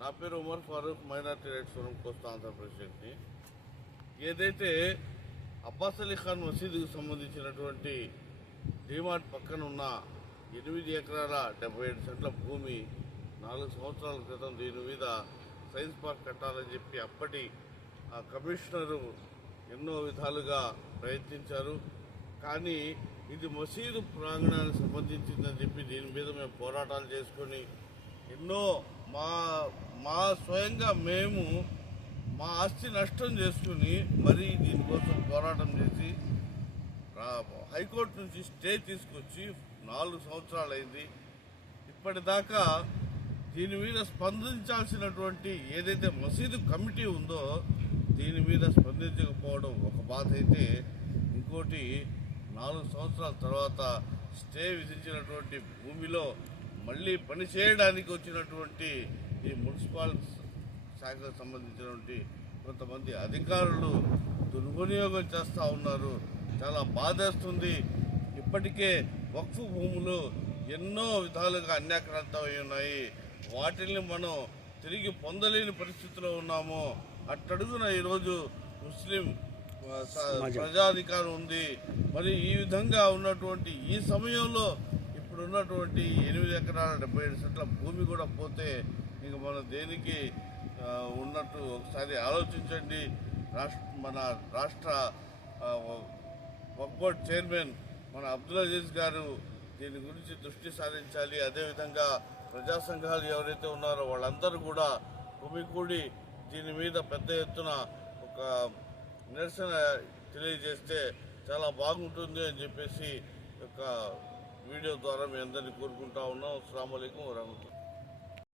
నా పేరు Umar Farooq minority rights forum Kosta ఆంధ్రప్రదేశ్ని. ఏదైతే అబ్బాస్ అలీ ఖాన్ మసీదుకు సంబంధించినటువంటి డిమార్ట్ పక్కన ఉన్న ఎనిమిది ఎకరాల డెబ్బై ఏడు సెంట్ల భూమి నాలుగు సంవత్సరాల క్రితం దీని మీద సైన్స్ పార్క్ కట్టాలని చెప్పి అప్పటి ఆ కమిషనరు ఎన్నో విధాలుగా ప్రయత్నించారు. కానీ ఇది మసీదు ప్రాంగణానికి సంబంధించిందని చెప్పి దీని మీద మేము పోరాటాలు చేసుకొని ఎన్నో మా మా స్వయంగా మేము మా ఆస్తి నష్టం చేసుకుని మరీ దీనికోసం పోరాటం చేసి హైకోర్టు నుంచి స్టే తీసుకొచ్చి నాలుగు సంవత్సరాలు అయింది ఇప్పటిదాకా దీని మీద స్పందించాల్సినటువంటి ఏదైతే మసీదు కమిటీ ఉందో దీని మీద స్పందించకపోవడం ఒక బాధ అయితే ఇంకోటి నాలుగు సంవత్సరాల తర్వాత స్టే విధించినటువంటి భూమిలో మళ్ళీ పని చేయడానికి వచ్చినటువంటి ఈ మున్సిపల్ శాఖకు సంబంధించినటువంటి కొంతమంది అధికారులు దుర్వినియోగం చేస్తూ ఉన్నారు. చాలా బాధేస్తుంది. ఇప్పటికే వక్ఫ్ భూములు ఎన్నో విధాలుగా అన్యాక్రాంతమై ఉన్నాయి. వాటిని మనం తిరిగి పొందలేని పరిస్థితిలో ఉన్నాము. అట్టడుగున ఈరోజు ముస్లిం ప్రజాధికారం ఉంది. మరి ఈ విధంగా ఉన్నటువంటి ఈ సమయంలో ఇప్పుడున్నటువంటి ఎనిమిది ఎకరాల డెబ్బై ఏడు సెంట్ల భూమి కూడా పోతే ఇంక మనం దేనికి ఉన్నట్టు ఒకసారి ఆలోచించండి. రాష్ట్ర మన రాష్ట్ర వక్బోర్డ్ బోర్డ్ చైర్మన్ మన అబ్దుల్ అజీజ్ గారు దీని గురించి దృష్టి సారించాలి. అదేవిధంగా ప్రజా సంఘాలు ఎవరైతే ఉన్నారో వాళ్ళందరూ కూడా గుమికూడి దీని మీద పెద్ద ఎత్తున ఒక నిరసన తెలియజేస్తే చాలా బాగుంటుంది అని చెప్పేసి ఒక వీడియో ద్వారా మీ అందరినీ కోరుకుంటా ఉన్నాం. అస్సలం అయికం వరహమతుల్లా.